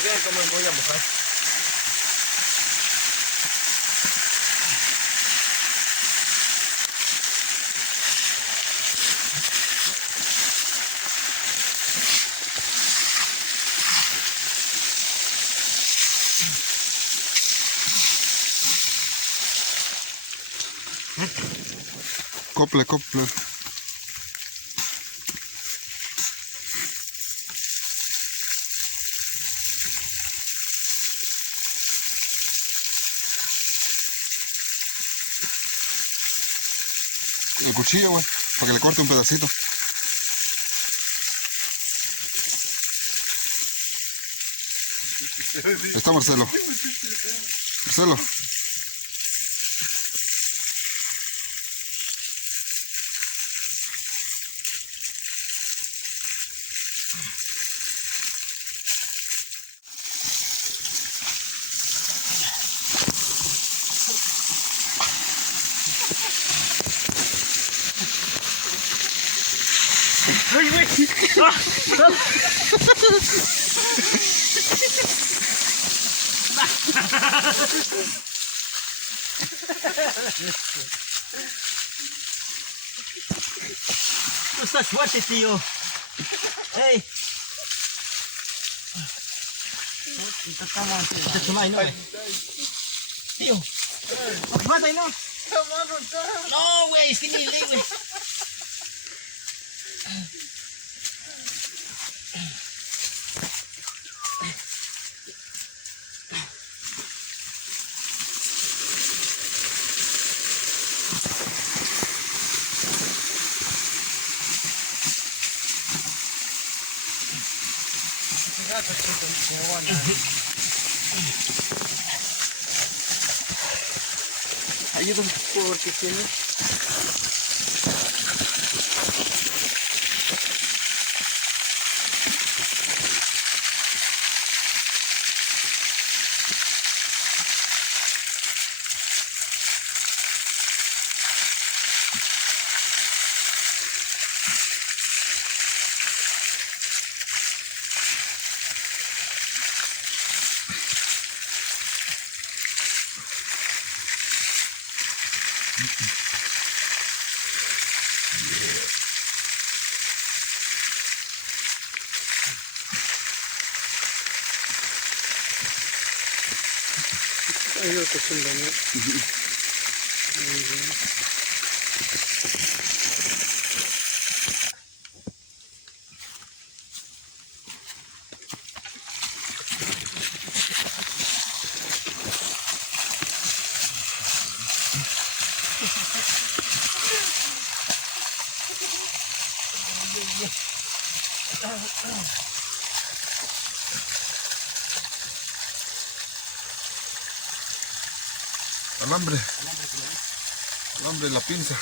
vean cómo me voy a mojar. Cople, cople. El cuchillo, güey, para que le corte un pedacito. Ahí está Marcelo. Marcelo. ¡Ay, güey! Tú estás fuerte, tío. ¡Ey! Tío. Mata y no. No, güey, es que ni le, güey. Ayúdame porque tiene. Hay otro chingón. Alambre. Alambre, la pinza.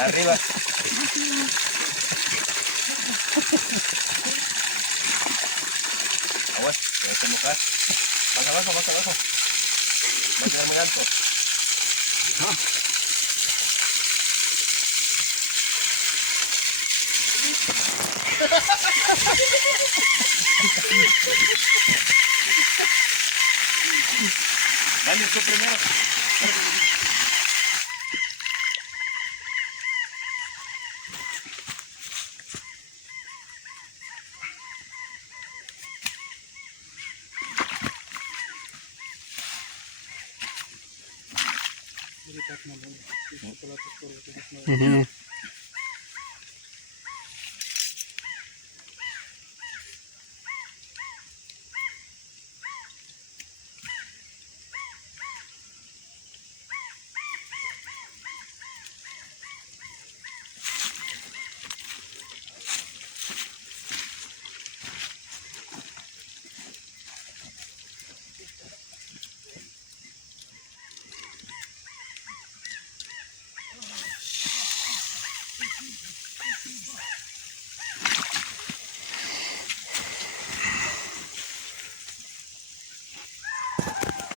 Arriba. Agua, te vas a mojar. Más abajo, más abajo. Va a quedar muy alto. Dale tú primero. Uh-huh.